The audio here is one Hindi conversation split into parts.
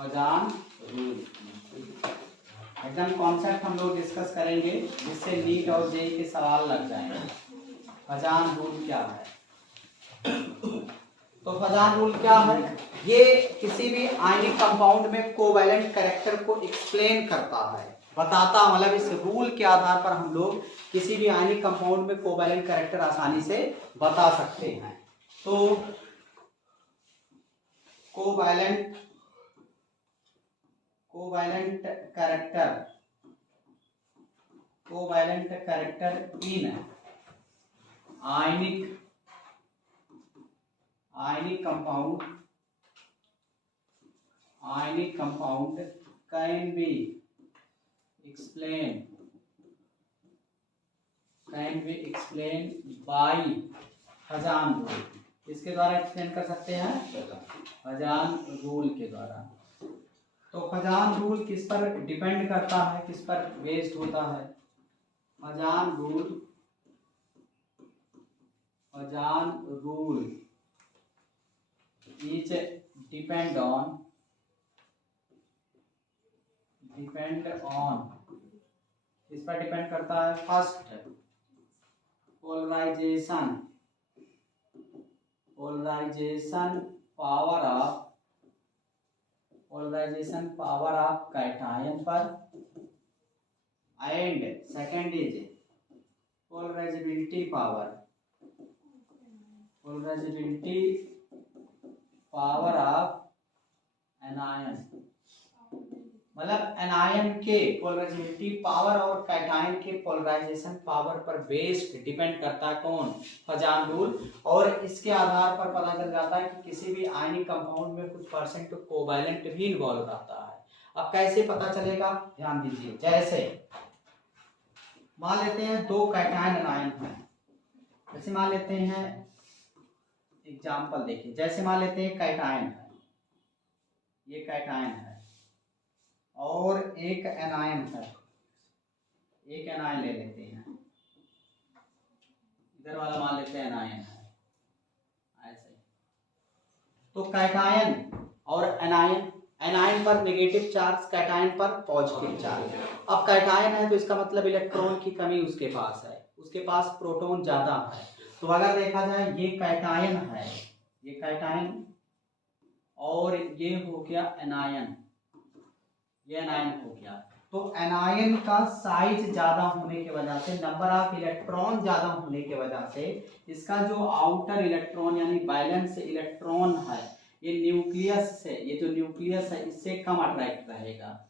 फजान रूल। एकदम कॉन्सेप्ट हम लोग डिस्कस करेंगे जिससे नीट और जेईई के सवाल लग जाएंगे। फजान रूल क्या है? तो फजान रूल क्या है? ये किसी भी आयनिक कंपाउंड में कोवैलेंट कैरेक्टर को एक्सप्लेन करता है, बताता। मतलब इस रूल के आधार पर हम लोग किसी भी आयनिक कंपाउंड में कोवैलेंट कैरेक्टर आसानी से बता सकते हैं। तो covalent character in ionic compound can be explained by Fajans rule. किसके द्वारा एक्सप्लेन कर सकते हैं? फजान रूल के द्वारा। तो फजान रूल किस पर डिपेंड करता है, किस पर बेस्ड होता है? Fajans rule is depend on इस पर डिपेंड करता है। First, polarisation power of cation पर, and second is polarisability power of anion. मतलब एनायन के पोलराइजेबिलिटी पावर और कैटायन के पोलराइजेशन पावर पर बेस्ड डिपेंड करता है। कौन? Fajans rule. और इसके आधार पर पता चल जाता है कि किसी भी आयनिक कंपाउंड में कुछ परसेंट कोवैलेंट भी इन्वॉल्व रहता है। अब कैसे पता चलेगा, ध्यान दीजिए। जैसे मान लेते हैं दो कैटायन एनायन है। जैसे मान लेते हैं, एग्जांपल देखिए, जैसे मान लेते हैं कैटायन है, ये कैटायन है और एक एनायन है। एक एनायन ले लेते हैं, इधर वाला मान लेते हैं एनायन है, ऐसे। तो कैटायन और एनायन पर नेगेटिव चार्ज, कैटायन पर पॉजिटिव चार्ज। अब कैटायन है तो इसका मतलब इलेक्ट्रॉन की कमी उसके पास है, उसके पास प्रोटॉन ज्यादा है। तो अगर देखा जाए ये कैटायन है, ये कैटायन, और ये हो गया एनायन, ये एनायन हो गया। तो एनायन का साइज ज्यादा होने की वजह से, नंबर ऑफ इलेक्ट्रॉन ज्यादा होने की वजह से, इसका जो आउटर इलेक्ट्रॉन यानी बैलेंस इलेक्ट्रॉन है, ये न्यूक्लियस से, ये जो न्यूक्लियस है इससे कम अट्रैक्ट रहेगा।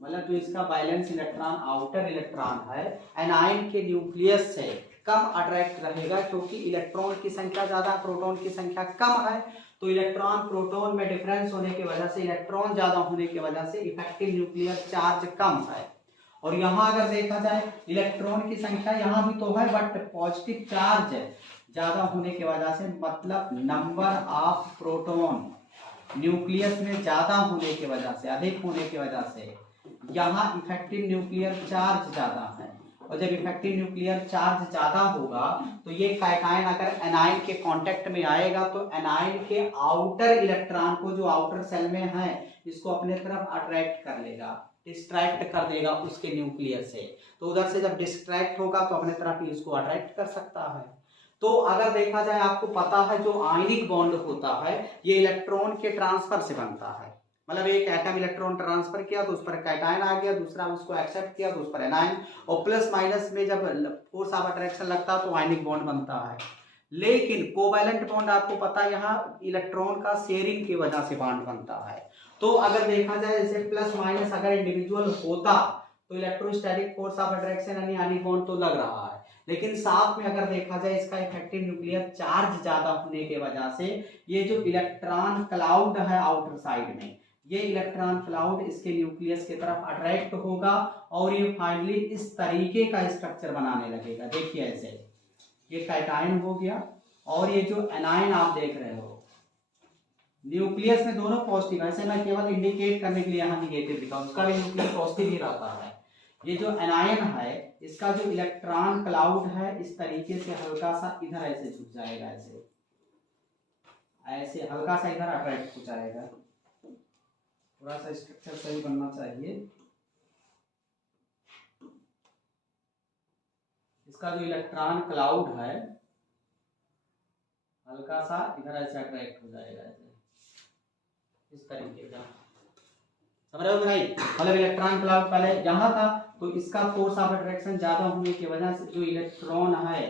मतलब जो इसका बैलेंस इलेक्ट्रॉन, आउटर इलेक्ट्रॉन है, एनायन के न्यूक्लियस से कम अट्रैक्ट रहेगा, क्योंकि इलेक्ट्रॉन की संख्या ज्यादा, प्रोटॉन की संख्या कम है। तो इलेक्ट्रॉन प्रोटॉन में डिफरेंस होने की वजह से, इलेक्ट्रॉन ज्यादा होने की वजह से इफेक्टिव न्यूक्लियर चार्ज कम है। और यहाँ अगर देखा जाए इलेक्ट्रॉन की संख्या यहाँ भी तो है, बट पॉजिटिव चार्ज ज्यादा होने की वजह से, मतलब नंबर ऑफ प्रोटॉन न्यूक्लियस में ज्यादा होने की वजह से, अधिक होने की वजह से यहाँ इफेक्टिव न्यूक्लियर चार्ज ज्यादा है। और जब इफेक्टिव न्यूक्लियर चार्ज ज्यादा होगा तो ये कैटायन अगर एनायन के कांटेक्ट में आएगा तो एनायन के आउटर इलेक्ट्रॉन को, जो आउटर सेल में है, इसको अपने तरफ अट्रैक्ट कर लेगा, डिस्ट्रैक्ट कर देगा उसके न्यूक्लियर से। तो उधर से जब डिस्ट्रैक्ट होगा तो अपने तरफ ही इसको अट्रैक्ट कर सकता है। तो अगर देखा जाए, आपको पता है जो आयनिक बॉन्ड होता है ये इलेक्ट्रॉन के ट्रांसफर से बनता है। मतलब एक एटम इलेक्ट्रॉन ट्रांसफर किया तो उस पर कैटायन आ गया, दूसरा उसको एक्सेप्ट किया तो उस पर एनायन, और प्लस माइनस में जब फोर्स ऑफ अट्रैक्शन लगता है तो आयनिक बॉन्ड बनता है। लेकिन कोवैलेंट बॉन्ड आपको पता है यहाँ इलेक्ट्रॉन का शेयरिंग की वजह से बॉन्ड बनता है। तो अगर देखा जाए जैसे प्लस माइनस अगर इंडिविजुअल होता तो इलेक्ट्रोस्टैटिक फोर्स ऑफ अट्रैक्शन यानी आयनिक बॉन्ड तो लग रहा है, लेकिन साथ में अगर देखा जाए इसका इफेक्टिव न्यूक्लियर चार्ज ज्यादा होने की वजह से ये जो इलेक्ट्रॉन क्लाउड है आउटर साइड में, ये इलेक्ट्रॉन क्लाउड इसके न्यूक्लियस की तरफ अट्रैक्ट होगा और ये फाइनली इस तरीके का स्ट्रक्चर बनाने लगेगा। देखिए ऐसे, ये कैटायन हो गया और ये जो एनायन आप देख रहे हो, न्यूक्लियस में दोनों पॉजिटिव, ऐसे मैं केवल इंडिकेट करने के लिए यहाँ निगेटिव लिखा, उसका भी न्यूक्लियस पॉजिटिव ही रहता है। ये जो एनायन है इसका जो इलेक्ट्रॉन क्लाउड है इस तरीके से हल्का सा इधर ऐसे झुक जाएगा, ऐसे हल्का सा इधर अट्रैक्ट हो जाएगा। थोड़ा सा स्ट्रक्चर सही बनना चाहिए। इसका जो इलेक्ट्रॉन क्लाउड है हल्का सा इधर ऐसे अट्रैक्ट हो जाएगा, ऐसे इस तरीके का, समझ रहे हो नहीं? मतलब इलेक्ट्रॉन क्लाउड पहले यहाँ था तो इसका फोर्स ऑफ अट्रैक्शन ज्यादा होने की वजह से जो इलेक्ट्रॉन है,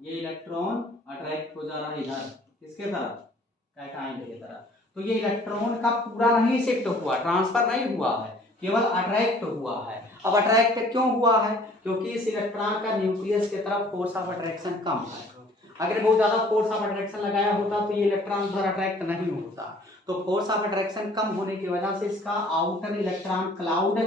ये इलेक्ट्रॉन अट्रैक्ट हो जा रहा है इधर, किसके तरफ? कैटायन की तरफ। तो ये इलेक्ट्रॉन का पूरा नहीं शिफ्ट हुआ, ट्रांसफर नहीं हुआ है, केवल अट्रैक्ट हुआ है। अब अट्रैक्ट क्यों हुआ है? क्योंकि इस इलेक्ट्रॉन का न्यूक्लियस की तरफ फोर्स ऑफ अट्रैक्शन कम है। अगर बहुत ज्यादा फोर्स ऑफ अट्रैक्शन लगाया होता तो ये इलेक्ट्रॉन उधर अट्रैक्ट नहीं होता। तो फोर्स ऑफ अट्रैक्शन कम होने की वजह से इसका आउटर इलेक्ट्रॉन क्लाउड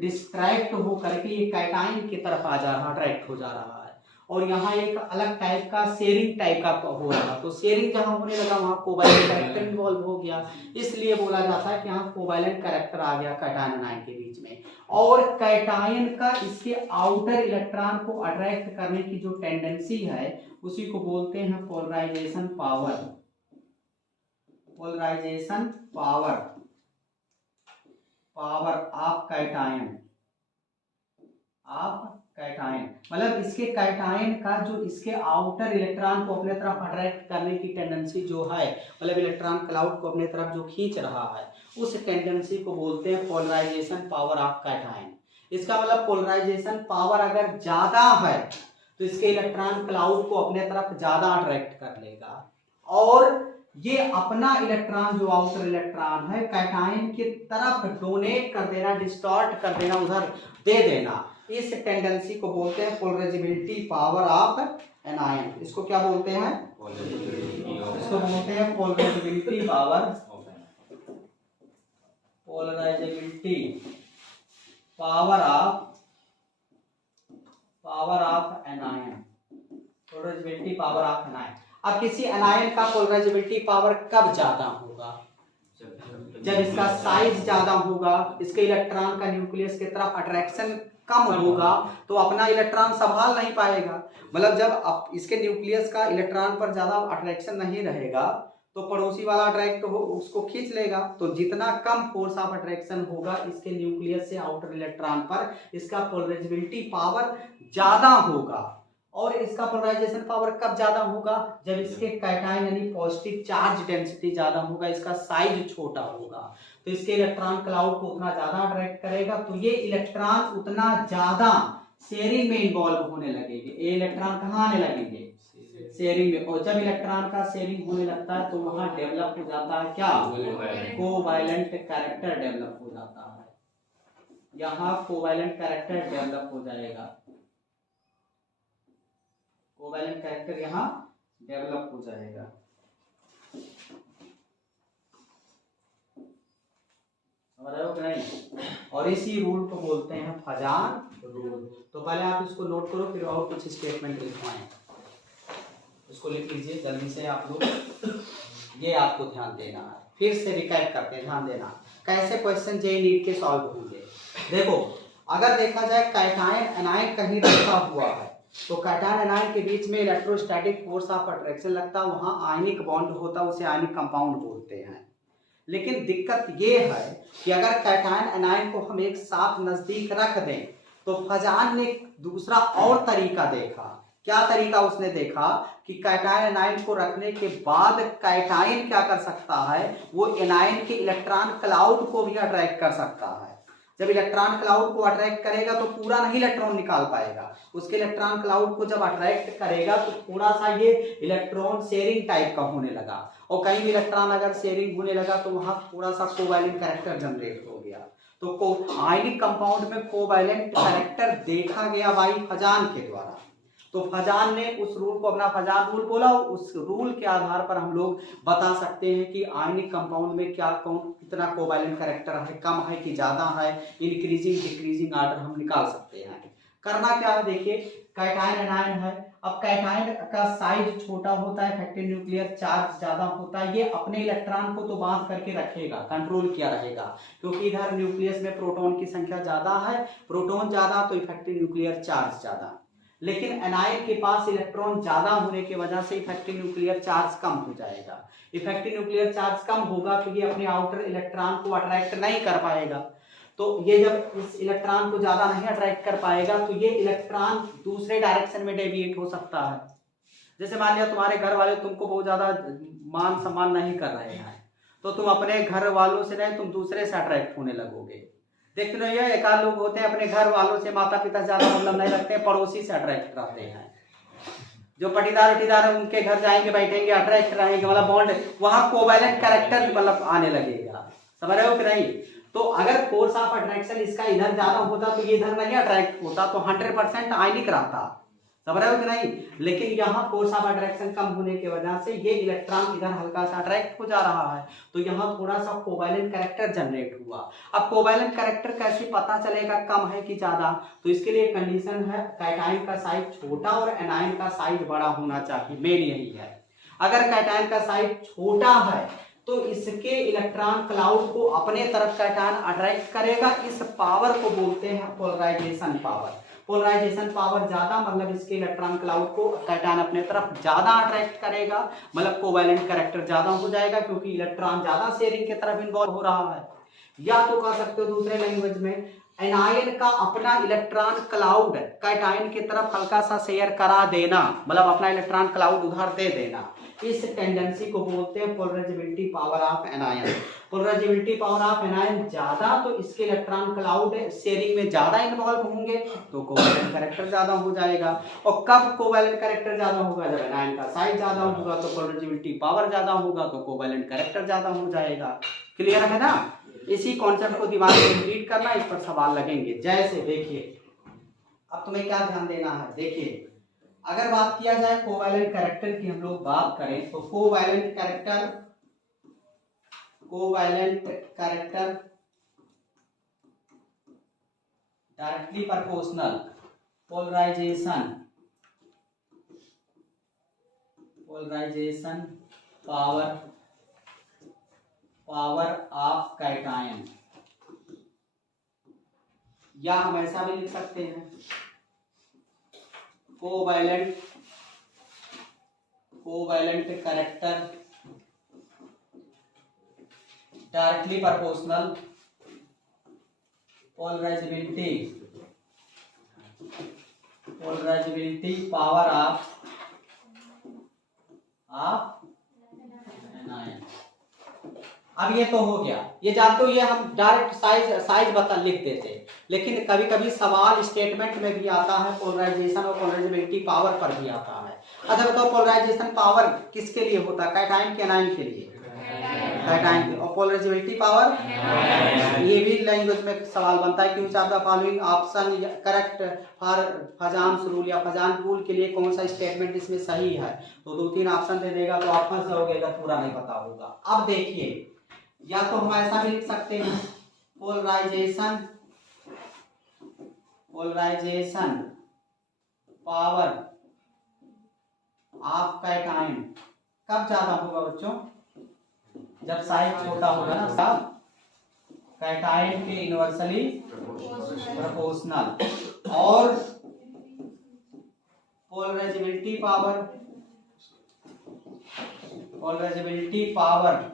डिस्ट्रैक्ट होकर के ये कैटायन की तरफ आ जा रहा, अट्रैक्ट हो जा रहा है। और यहाँ एक अलग टाइप का शेयरिंग टाइप का हो रहा, तो शेयरिंग जहाँ होने लगा वहाँ कोवैलेंट कैरेक्टर इन्वॉल्व हो गया, इसलिए बोला जाता है कि यहाँ कोवैलेंट कैरेक्टर आ गया कैटायन आयन के बीच में। और कैटायन का इसके आउटर इलेक्ट्रॉन को अट्रैक्ट करने की जो टेंडेंसी है उसी को बोलते हैं polarisation power. Polarisation power, power of cation, of cation मतलब इसके कैटायन का जो इसके आउटर इलेक्ट्रॉन को अपने तरफ अट्रैक्ट करने की टेंडेंसी जो है, मतलब इलेक्ट्रॉन क्लाउड को अपने तरफ जो खींच रहा है, उस टेंडेंसी को बोलते हैं पोलराइजेशन पावर ऑफ कैटायन। इसका मतलब पोलराइजेशन पावर अगर ज्यादा है तो इसके इलेक्ट्रॉन क्लाउड को अपने तरफ ज्यादा अट्रैक्ट कर लेगा और ये अपना इलेक्ट्रॉन जो आउटर इलेक्ट्रॉन है कैटायन की तरफ डोनेट कर देना, डिस्टॉर्ट कर देना, उधर दे देना। इस टेंडेंसी को बोलते हैं polarisability power of anion. इसको क्या बोलते हैं? इसको बोलते हैं polarisability power, polarisability power of anion, polarisability power of anion. अब किसी एनायन का पोलराइजेबिलिटी पावर कब ज्यादा होगा? जब इसका साइज ज्यादा होगा, इसके इलेक्ट्रॉन का न्यूक्लियस की तरफ अट्रैक्शन कम होगा तो अपना इलेक्ट्रॉन संभाल नहीं पाएगा। मतलब जब इसके न्यूक्लियस का इलेक्ट्रॉन पर ज्यादा अट्रैक्शन नहीं रहेगा तो पड़ोसी वाला अट्रैक्ट हो उसको खींच लेगा। तो जितना कम फोर्स ऑफ अट्रैक्शन होगा इसके न्यूक्लियस से आउटर इलेक्ट्रॉन पर, इसका पोलराइजेबिलिटी पावर ज्यादा होगा। और इसका पोलराइजेशन पावर कब ज्यादा होगा? जब इसके कैटायन यानी पॉजिटिव चार्ज डेंसिटी ज्यादा होगा, इसका साइज छोटा होगा, तो इसके इलेक्ट्रॉन क्लाउड को उतना ज्यादा अट्रैक्ट करेगा, तो ये इलेक्ट्रॉन उतना ज्यादा शेयरिंग में इन्वॉल्व होने लगेंगे। ये इलेक्ट्रॉन कहाँ आने लगेंगे? शेयरिंग में। और जब इलेक्ट्रॉन का शेयरिंग होने लगता है तो वहां डेवलप हो जाता है क्या? कोवैलेंट कैरेक्टर डेवलप हो जाता है। यहाँ कोवैलेंट कैरेक्टर डेवलप हो जाएगा, कोवैलेंट कैरेक्टर यहाँ डेवलप हो जाएगा। समझ रहे हो कि नहीं? और इसी रूल को बोलते हैं फजान रूल। तो पहले आप इसको नोट करो, फिर और कुछ स्टेटमेंट लिखवाएं। इसको लिख लीजिए जल्दी से आप लोग, ये आपको ध्यान देना है। फिर से रिकैप करते हैं, ध्यान देना कैसे क्वेश्चन जेईई नीट के सॉल्व होंगे। देखो अगर देखा जाए कैटायन एनायन कहीं रखा हुआ है तो कैटायन एनायन के बीच में इलेक्ट्रोस्टैटिक फोर्स ऑफ अट्रैक्शन लगता है, वहां आयनिक बॉन्ड होता है, उसे आयनिक कंपाउंड बोलते हैं। लेकिन दिक्कत ये है कि अगर कैटायन एनायन को हम एक साथ नजदीक रख दें तो फजान ने दूसरा और तरीका देखा। क्या तरीका उसने देखा कि कैटायन एनायन को रखने के बाद कैटायन क्या कर सकता है, वो एनायन के इलेक्ट्रॉन क्लाउड को भी अट्रैक्ट कर सकता है। जब इलेक्ट्रॉन क्लाउड को अट्रैक्ट करेगा तो पूरा नहीं इलेक्ट्रॉन निकाल पाएगा, उसके इलेक्ट्रॉन क्लाउड को जब अट्रैक्ट करेगा तो थोड़ा सा ये इलेक्ट्रॉन शेयरिंग टाइप का होने लगा, और कहीं भी इलेक्ट्रॉन अगर शेयरिंग होने लगा तो वहां थोड़ा सा कोवैलेंट कैरेक्टर जनरेट हो गया। तो आयनिक कंपाउंड में कोवैलेंट कैरेक्टर देखा गया बाई फजान के द्वारा। तो फजान ने उस रूल को अपना फजान रूल बोला, उस रूल के आधार पर हम लोग बता सकते हैं कि आयनिक कंपाउंड में क्या कितना कोवैलेंट कैरेक्टर है, कम है कि ज्यादा है, इंक्रीजिंग डिक्रीजिंग ऑर्डर हम निकाल सकते हैं। करना क्या है, देखिए कैटायन एनायन है। अब कैटायन का साइज छोटा होता है, इफेक्टिव न्यूक्लियर चार्ज ज्यादा होता है, ये अपने इलेक्ट्रॉन को तो बांध करके रखेगा, कंट्रोल किया रहेगा, क्योंकि इधर न्यूक्लियस में प्रोटॉन की संख्या ज्यादा है, प्रोटॉन ज्यादा तो इफेक्टिव न्यूक्लियर चार्ज ज्यादा। लेकिन एनायन के पास इलेक्ट्रॉन ज्यादा होने की वजह से इफेक्टिव न्यूक्लियर चार्ज कम हो जाएगा। इफेक्टिव न्यूक्लियर चार्ज कम होगा तो ये अपने आउटर इलेक्ट्रॉन को अट्रैक्ट नहीं कर पाएगा। तो ये जब इस इलेक्ट्रॉन को ज्यादा नहीं अट्रैक्ट कर पाएगा तो ये इलेक्ट्रॉन दूसरे डायरेक्शन में डेविएट हो सकता है। जैसे मान लिया तुम्हारे घर वाले तुमको बहुत ज्यादा मान सम्मान नहीं कर रहे हैं, तो तुम अपने घर वालों से नहीं, तुम दूसरे से अट्रैक्ट होने लगोगे। देखते हो ये एक आध लोग होते हैं अपने घर वालों से, माता पिता से ज्यादा मतलब नहीं रखते हैं, पड़ोसी से अट्रैक्ट रहते हैं। जो पटीदार उटीदार है उनके घर जाएंगे, बैठेंगे, अट्रैक्ट रहेंगे, मतलब बॉन्ड वहां कोवैलेंट कैरेक्टर मतलब आने लगेगा। समझ रहे हो कि नहीं? तो अगर फोर्स ऑफ अट्रैक्शन इसका इधर ज्यादा होता तो ये इधर नहीं अट्रैक्ट होता, तो 100% आयनिक रहता। समझ रहे हो कि नहीं? लेकिन यहाँ फोर्स ऑफ अट्रैक्शन कम होने की वजह से ये इलेक्ट्रॉन इधर हल्का सा अट्रैक्ट हो जा रहा है, तो यहाँ थोड़ा सा कोवैलेंट कैरेक्टर जनरेट हुआ। अब कोवैलेंट कैरेक्टर कैसे पता चलेगा कम है कि ज्यादा? तो इसके लिए कंडीशन है कैटायन का साइज छोटा और एनायन का साइज बड़ा होना चाहिए। मेन यही है। अगर कैटायन का साइज छोटा है तो इसके इलेक्ट्रॉन क्लाउड को अपने तरफ कैटायन अट्रैक्ट करेगा। इस पावर को बोलते हैं पोलराइजेशन पावर। पोलराइजेशन पावर ज्यादा मतलब इसके इलेक्ट्रॉन क्लाउड को कैटायन अपने तरफ ज्यादा अट्रैक्ट करेगा, मतलब कोवैलेंट कैरेक्टर ज्यादा हो जाएगा क्योंकि इलेक्ट्रॉन ज्यादा शेयरिंग की तरफ इन्वॉल्व हो रहा है। या तो कह सकते हो दूसरे लैंग्वेज में, एनायन का अपना इलेक्ट्रॉन क्लाउड कैटायन की तरफ हल्का सा शेयर करा देना, मतलब अपना इलेक्ट्रॉन क्लाउड उधर दे देना, इस टेंडेंसी को बोलते हैं polarisability power of anion. Polarisability power of anion ज्यादा तो इसके इलेक्ट्रॉन क्लाउड शेयरिंग में ज्यादा इन्वॉल्व होंगे तो कोवैलेंट कैरेक्टर ज्यादा हो जाएगा। और कब कोवैलेंट कैरेक्टर ज्यादा होगा? जब एनायन का साइज ज्यादा होगा तो पोलराइजेबिलिटी पावर ज्यादा होगा तो कोवैलेंट कैरेक्टर ज्यादा हो जाएगा। क्लियर है ना? इसी कॉन्सेप्ट को दिमाग में रीड करना, इस पर सवाल लगेंगे। जैसे देखिए, अब तुम्हें क्या ध्यान देना है, देखिए अगर बात किया जाए कोवैलेंट कैरेक्टर की, हम लोग बात करें तो covalent character directly proportional polarisation power of cation, या हम ऐसा भी लिख सकते हैं covalent character directly proportional polarisability power of anion. अब ये तो हो गया, ये जानते हो, ये हम डायरेक्ट साइज बता लिख देते, लेकिन कभी कभी सवाल स्टेटमेंट में भी आता है, पोलराइजेशन और पोलराइजेबिलिटी पावर पर भी आता है। अच्छा बताओ, पोलराइजेशन पावर किसके लिए होता है? कैटायन के एनायन के लिए? कैटायन के। और पोलराइजेबिलिटी पावर, ये भी लैंग्वेज में सवाल बनता है कि which of the following option correct for फजान्स rule, या फजान रूल के लिए कौन सा स्टेटमेंट इसमें सही है? तो 2-3 ऑप्शन दे देगा तो आप फंस जाओगे अगर पूरा नहीं पता होगा। अब देखिए, या तो हम ऐसा भी लिख सकते हैं पोलराइजेशन पावर ऑफ कैटायन कब ज्यादा होगा बच्चों? जब साइज छोटा होगा ना, तब कैटायन के इनवर्सली प्रोपोर्शनल। और पोलराइजेबिलिटी पावर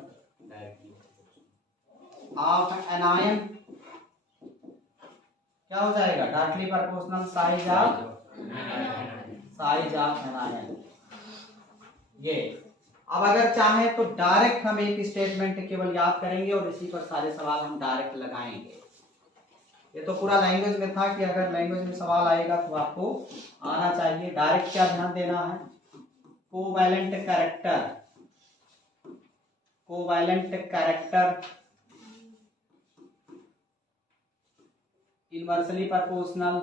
ऑफ एनायन क्या हो जाएगा? Directly proportional size of anion. ये अब अगर चाहे तो डायरेक्ट हम एक स्टेटमेंट केवल याद करेंगे और इसी पर सारे सवाल हम डायरेक्ट लगाएंगे। ये तो पूरा लैंग्वेज में था कि अगर लैंग्वेज में सवाल आएगा तो आपको आना चाहिए। डायरेक्ट क्या ध्यान देना है? Covalent character inversely proportional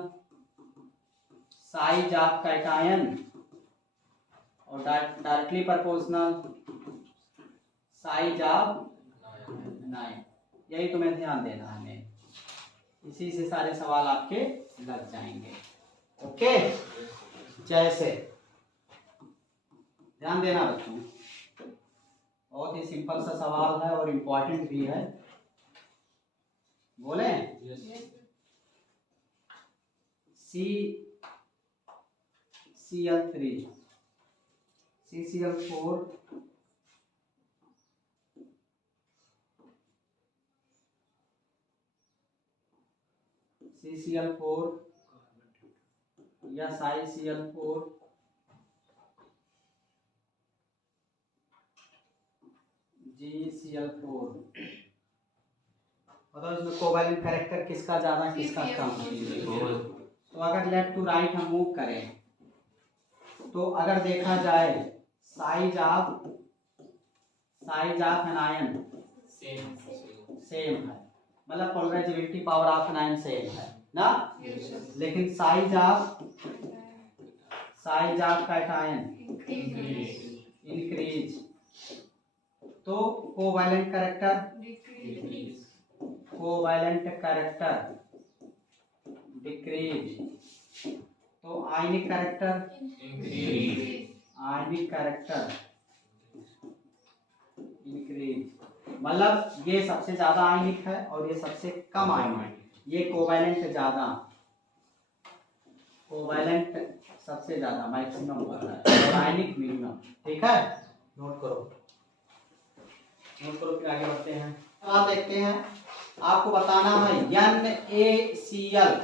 size of cation और directly proportional size of anion. यही तुम्हें ध्यान देना है। इसी से सारे सवाल आपके लग जाएंगे। ओके, जैसे ध्यान देना बच्चों, बहुत ही सिंपल सा सवाल है और इम्पोर्टेंट भी है। बोले Cl3 CCl4 CCl4 या SiCl4 GeCl4। बताओ इसमें कोवैलेंट कैरेक्टर किसका ज्यादा किसका कम। तो अगर लेफ्ट टू राइट हम मूव करें तो अगर देखा जाए साइज ऑफ एनायन सेम है, मतलब polarisability power of anion same है ना। लेकिन साइज ऑफ कैटायन इंक्रीज, तो कोवैलेंट कैरेक्टर डिक्रीज, तो आयनिक कैरेक्टर इंक्रीज। मतलब ये सबसे ज्यादा आयनिक है और ये सबसे कम आयनिक, ये कोवैलेंट ज्यादा, कोवैलेंट सबसे ज्यादा मैक्सिमम होता है और आयनिक मिनिमम। ठीक है, नोट करो फिर आगे बढ़ते हैं। आप देखते हैं, आपको बताना है NaCl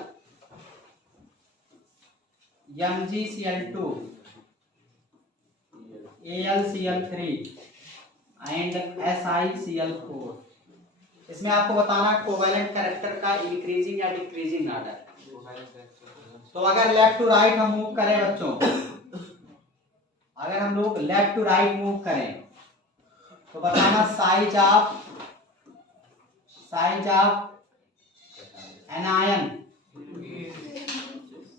MgCl2 AlCl3 and SiCl4। इसमें आपको बताना कोवैलेंट कैरेक्टर का इंक्रीजिंग या डिक्रीजिंग ऑर्डर। तो अगर लेफ्ट टू राइट हम मूव करें बच्चों, अगर हम लोग लेफ्ट टू राइट मूव करें तो बताना साइज ऑफ एनायन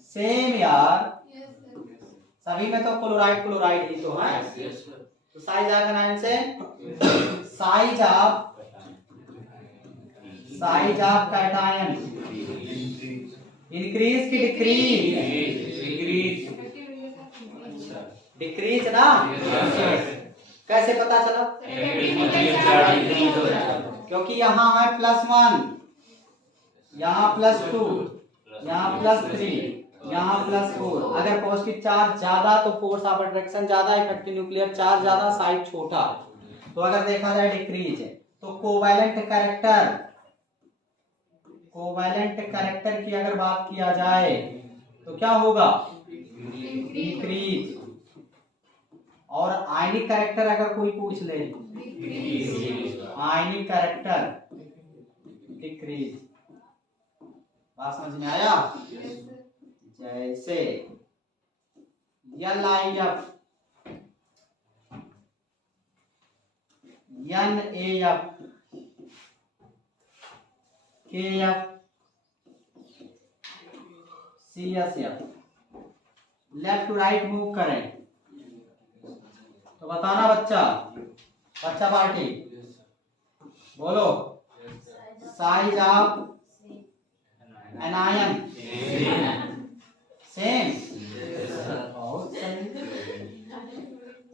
सेम यार, सभी में तो क्लोराइड ही तो है। तो साइज ऑफ एनायन से साइज ऑफ कैटायन इंक्रीज की डिक्रीज ना। कैसे पता चला? क्योंकि यहाँ है +1, यहाँ +2, यहाँ +3, यहाँ +4। अगर पॉजिटिव चार्ज ज्यादा तो फोर्स ऑफ अट्रैक्शन ज्यादा, इफेक्टिव न्यूक्लियर चार्ज ज्यादा, साइज छोटा। तो अगर देखा जाए डिक्रीज है, तो कोवैलेंट कैरेक्टर की अगर बात किया जाए तो क्या होगा? इंक्रीज। और आयनिक कैरेक्टर अगर कोई पूछ ले, आयनिक कैरेक्टर डिक्रीज। बात समझ में आया? जैसे LiF NaF KF CSF, left to right move करें तो बताना बच्चा पार्टी बोलो। Size of anion same,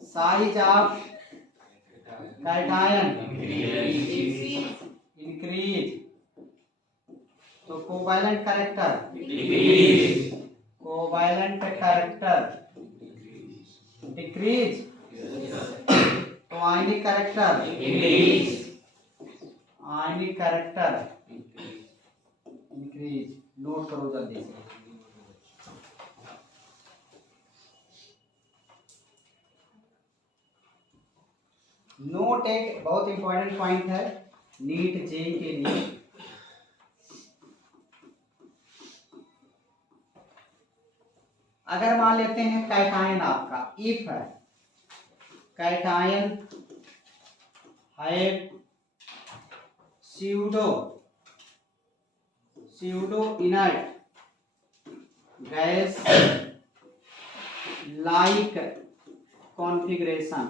size of cation increase, तो कोवैलेंट कैरेक्टर डिक्रीज, तो आयनिक कैरेक्टर इंक्रीज। नोट करो जल्दी से। नोट एक बहुत इंपॉर्टेंट पॉइंट है नीट जे के लिए। अगर मान लेते हैं कैटायन आपका इफ है, कैटायन है pseudo inert gas like configuration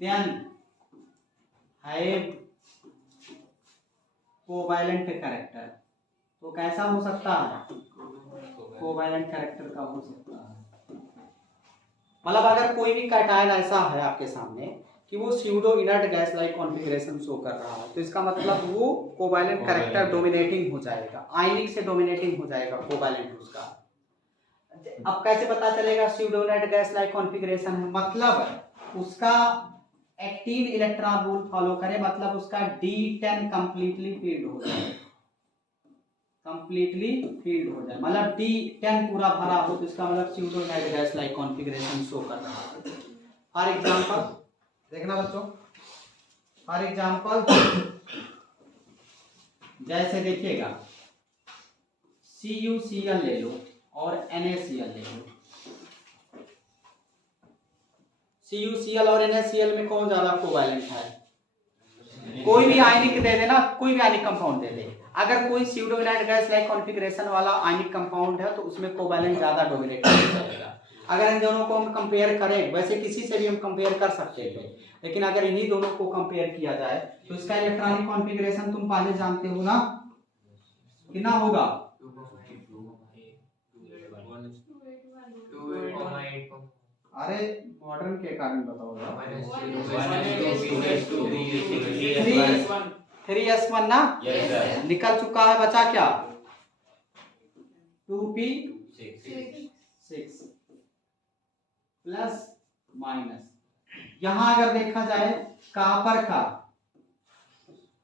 then have covalent character. तो कैसा हो सकता है? कोवैलेंट कैरेक्टर का हो सकता है। मतलब अगर कोई भी कैटायन ऐसा है आपके सामने कि कि वो pseudo inert gas like configuration show कर रहा है, तो इसका मतलब वो कोवैलेंट कैरेक्टर डोमिनेटिंग हो जाएगा, आयनिक से डोमिनेटिंग हो जाएगा कोवैलेंट उसका। अब कैसे पता चलेगा pseudo inert gas like configuration है? मतलब उसका एक्टिव इलेक्ट्रॉन रूल फॉलो करे, मतलब उसका D10 कंप्लीटली फील्ड हो जाए, कंप्लीटली फील्ड हो जाए, मतलब D10 पूरा भरा हो, तो इसका मतलब pseudo inert gas like configuration show कर रहा है। फॉर एग्जांपल देखना बच्चों, फॉर एग्जांपल जैसे देखिएगा CuCl ले लो और NaCl ले लो। CuCl और NaCl में कौन ज्यादा कोवैलेंट है? कोई भी आयनिक दे देना, कोई भी आयनिक कंपाउंड दे दे, अगर कोई pseudo inert gas like configuration वाला आयनिक कंपाउंड है तो उसमें कोवैलेंट ज्यादा डोमिनेट करेगा। अगर इन दोनों को हम कंपेयर करें, वैसे किसी से भी हम कंपेयर कर सकते थे, लेकिन अगर इन्हीं दोनों को कंपेयर किया जाए तो इसका इलेक्ट्रॉनिक कॉन्फ़िगरेशन तुम पहले जानते हो ना, कितना होगा? अरे मॉडर्न के कारण बताओ, 3s1 ना, निकल चुका है, बचा क्या? 2p6 plus minus. यहां अगर देखा जाए कॉपर का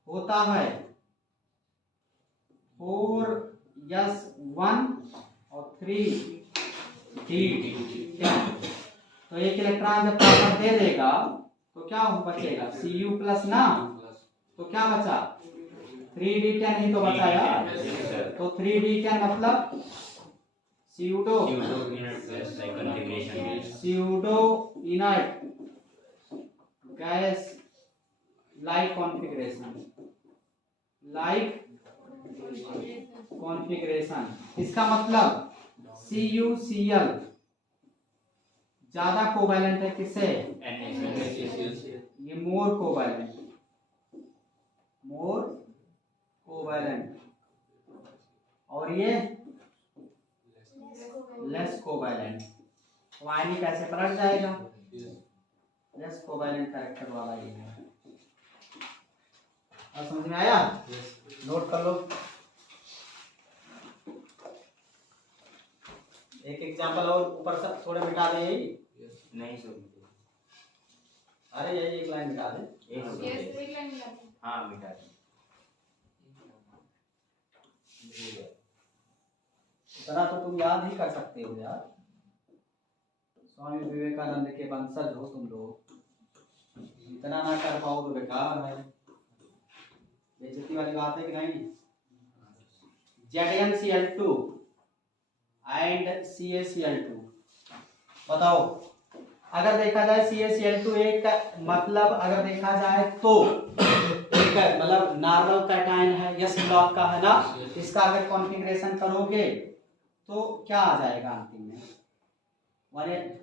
होता है 4s1 और 3d10, तो एक इलेक्ट्रॉन जब कॉपर दे देगा तो क्या बचेगा? Cu प्लस ना, तो क्या बचा? 3d10 ही तो बचा यार, तो 3d10 मतलब pseudo inert gas like configuration. इसका मतलब CuCl ज्यादा कोवैलेंट है किससे? ये मोर कोवैलेंट और ये लेस कोवैलेंट। तो आयनिक कैसे पलट जाएगा? लेस कोवैलेंट कैरेक्टर वाला ये है। अब समझ में आया? नोट कर लो। एक एग्जांपल और ऊपर से थोड़े मिटा दे, यही नहीं सर, अरे यही एक लाइन मिटा दे, एक लाइन मिटा दे, हाँ मिटा दे, इतना तो तुम याद ही कर सकते हो यार, स्वामी विवेकानंद के वंशज हो तुम लोग, इतना ना कर पाओ तो बेकार है, बेइज्जती वाली बात है कि नहीं? ZnCl2 एंड CaCl2, बताओ अगर देखा जाए CaCl2 एक मतलब अगर देखा जाए तो एक मतलब नॉर्मल कैटायन है, यस ब्लॉक का है ना, इसका अगर कॉन्फ़िगरेशन करोगे तो क्या आ जाएगा अंतिम में?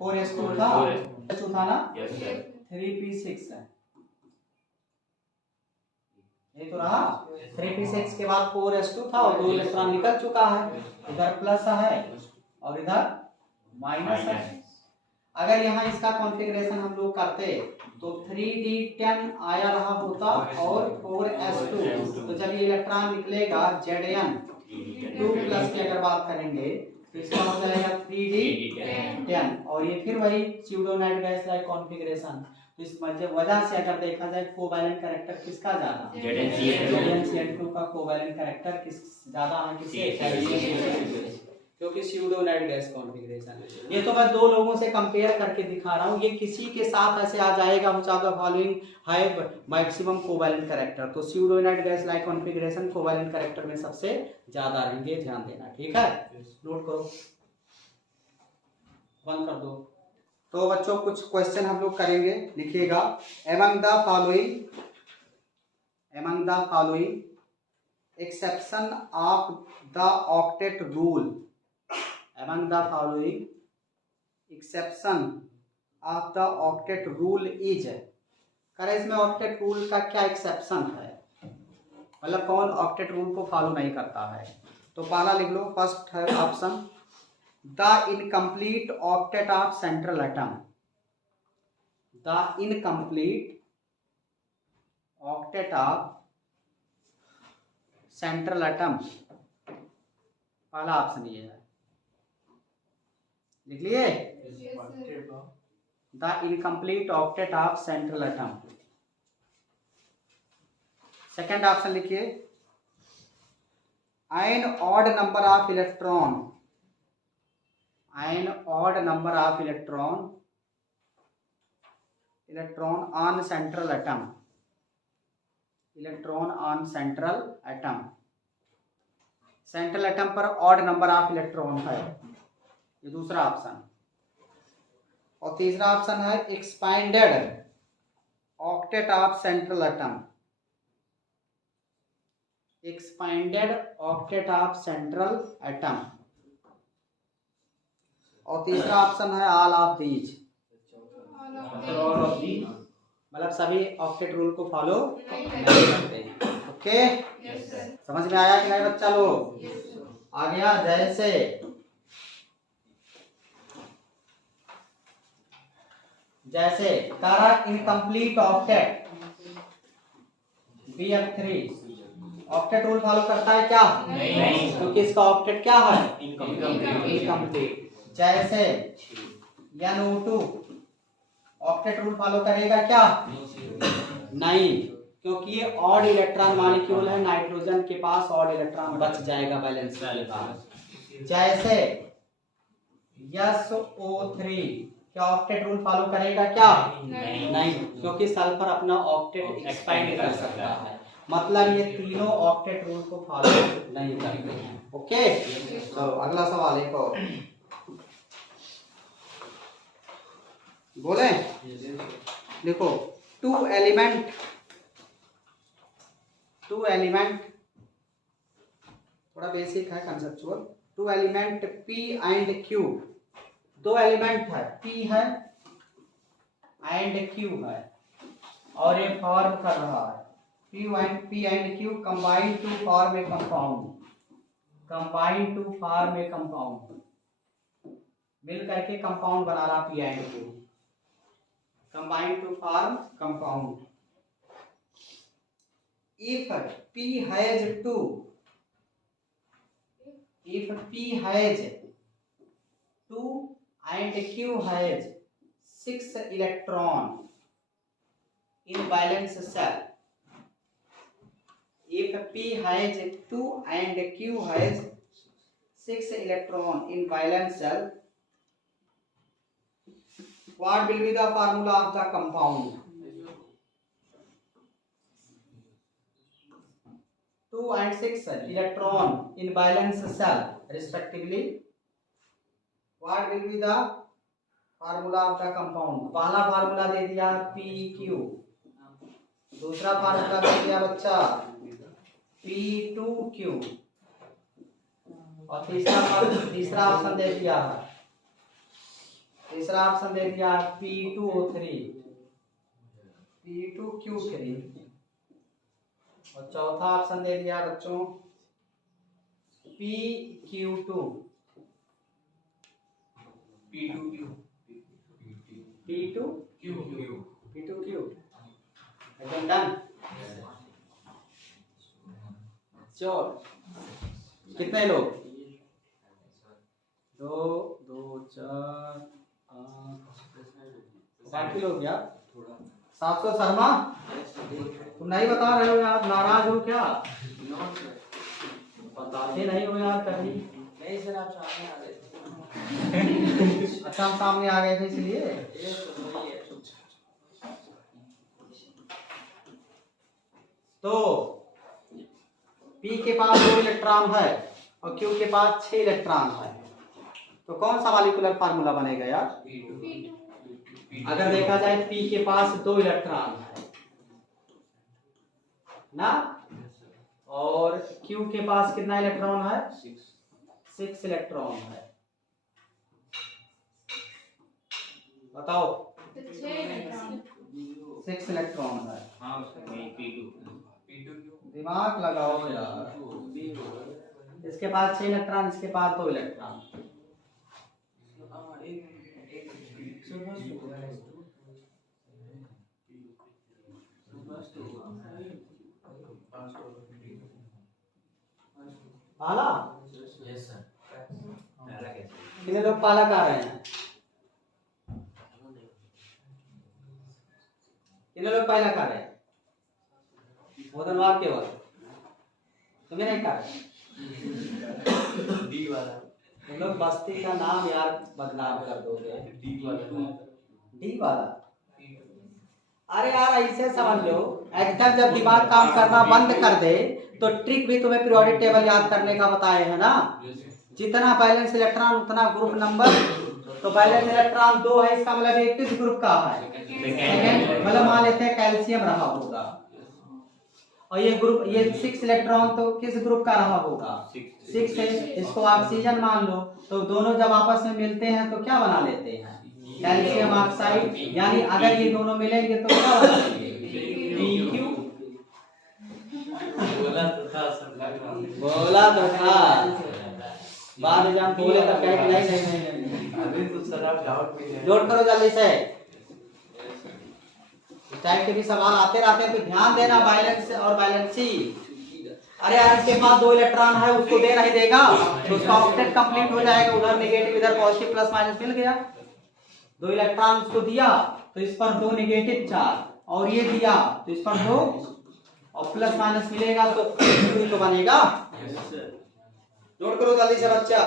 4s2 था ना, 3p6 है, ये तो रहा। 3p6 के बाद 4s2 था और 2 इलेक्ट्रॉन निकल चुका है, इधर प्लस है और इधर माइनस है। अगर यहाँ इसका कॉन्फ़िगरेशन हम लोग करते तो 3d10 आया रहा होता और 4s2, तो जब ये इलेक्ट्रॉन निकलेगा Zn2 प्लस की अगर बात करेंगे तो इसका मतलब चलेगा 3d10 और ये फिर वही pseudo inert gas like configuration. तो इस वजह से अगर देखा जाए कोवैलेंट कैरेक्टर किसका ज्यादा? ZnCl2 का कोवैलेंट कैरेक्टर किस ज्यादा है? किससे? क्योंकि स्यूडो इनर्ट गैस कॉन्फ़िगरेशन। ये तो मैं दो लोगों से कंपेयर करके दिखा रहा हूँ, ये किसी के साथ ऐसे आ जाएगा which of the following have maximum covalent character, तो pseudo inert gas like configuration covalent character में सबसे ज्यादा रहेंगे, ध्यान देना, ठीक है? नोट करो, बंद कर दो। तो बच्चों कुछ क्वेश्चन हम लोग करेंगे, लिखिएगा। Among the following exception of the octet rule, among the following exception of the octet rule is, करे इसमें ऑक्टेट रूल का क्या एक्सेप्शन है, मतलब कौन ऑक्टेट रूल को फॉलो नहीं करता है? तो पहला लिख लो, फर्स्ट है option the incomplete octet of central atom, the incomplete octet of central atom, पहला ऑप्शन ये है, लिख लिए। The incomplete octet of central atom. Second option लिखिए, an odd number of electron, an odd number of electron on central atom, electron on central atom, central atom पर ऑड नंबर ऑफ इलेक्ट्रॉन है, ये दूसरा ऑप्शन। और तीसरा ऑप्शन है expanded octet of central atom, expanded octet of central atom. और तीसरा ऑप्शन है ऑल ऑफ दीज, मतलब सभी ऑक्टेट रूल को फॉलो नहीं करते। ओके, समझ में आया कि नहीं बच्चा लोग? आ गया। जैसे तारा incomplete octet BF3 octet rule follow करता है क्या? नहीं, क्योंकि इसका ऑक्टेट क्या है? इनकम्प्लीट। जैसे NO2 ऑक्टेट रूल फॉलो करेगा क्या? नहीं, क्योंकि ये ऑड इलेक्ट्रॉन मॉलिक्यूल है, नाइट्रोजन के पास ऑड इलेक्ट्रॉन बच जाएगा बैलेंस के पास। जैसे SO3 क्या ऑक्टेट रूल फॉलो करेगा क्या? नहीं, क्योंकि सल्फर अपना ऑक्टेट एक्सपांड कर सकता है। मतलब ये तीनों ऑक्टेट रूल को फॉलो नहीं करते हैं। ओके, तो अगला सवाल एक और बोले, देखो टू एलिमेंट थोड़ा बेसिक है conceptual. Two element P and Q, दो एलिमेंट है, P है एंड Q है, और ये फॉर्म कर रहा है P and Q combine to form a compound, combine to form a compound, मिल करके कंपाउंड बना रहा P and Q, combine to form compound. If P has 2 and Q has 6 electron in valence cell, if P has 2 and Q has 6 electron in valence cell, what will be the formula of the compound? 2 and 6 electron in valence cell respectively, what will be the formula of the compound? पहला फार्मूला दे दिया PQ, दूसरा फार्मूला दे दिया बच्चा P2Q, और तीसरा ऑप्शन दे दिया P2O3, P2Q3, और चौथा ऑप्शन दे दिया बच्चों PQ2, P2Q। एकदम डन। चल, कितने लोग? 2 2 4 8 बाकी लोग यार 700। शर्मा तुम नहीं बता रहे हो यार, नाराज हो क्या? बताते नहीं हो यार कभी। नहीं सर, आप सामने आ गए थे। अच्छा, हम सामने आ गए थे इसलिए। तो P के पास 2 इलेक्ट्रॉन है और Q के पास 6 इलेक्ट्रॉन है, तो कौन सा मॉलिक्यूलर फार्मूला बनेगा यार? अगर देखा जाए P के पास 2 इलेक्ट्रॉन है ना, और Q के पास कितना इलेक्ट्रॉन है? 6 इलेक्ट्रॉन है। बताओ, 6 इलेक्ट्रॉन है। दिमाग लगाओ यार, इसके पास 6 इलेक्ट्रॉन, इसके पास 2 इलेक्ट्रॉन। पाला यस सर। कितने लोग पाला कर रहे हैं? कितने लोग पाला कर रहे हैं? मोदन वाक्य केवल तुम्हें नहीं कर रहे? डी वाला, तुम लोग बस्ती का नाम यार बदनाम कर दोगे। डी वाला, डी वाला। अरे यार ऐसे समझ लो, एकदम जब दिमाग काम करना बंद कर दे तो ट्रिक भी तुम्हें पीरियोडिक टेबल याद करने का बताए है ना। जितना बैलेंस इलेक्ट्रॉन उतना ग्रुप नंबर, तो बैलेंस इलेक्ट्रॉन 2 है, इसका मतलब ये किस ग्रुप का है? सेकंड। मतलब मान लेते हैं कैल्शियम रहा होगा, और ये ग्रुप, ये 6 इलेक्ट्रॉन तो किस ग्रुप का रहा होगा? 6 है। इसको ऑक्सीजन मान लो, तो दोनों जब आपस में मिलते हैं तो क्या बना लेते हैं? Calcium oxide. यानी अगर ये दोनों मिलेंगे तो क्या बना लेंगे? PQ। बोला तो था, बाद में जब बोले तो कहे नहीं। अभी तो सर आप डाउट में हैं। नोट करो जल्दी से, इस टाइप के भी सवाल आते रहते हैं, तो ध्यान देना। बैलेंस और बैलेंसी। अरे यार इसके पास 2 इलेक्ट्रॉन है, उसको दे नहीं देगा तो उसका ऑक्टेट कंप्लीट हो जाएगा। उधर नेगेटिव इधर पॉजिटिव प्लस माइनस मिल गया। 2 इलेक्ट्रॉन उसको दिया तो इस पर 2 नेगेटिव चार्ज, और ये दिया तो इस पर 2 और प्लस माइनस मिलेगा, तो बनेगा। नोट करो जल्दी से बच्चा।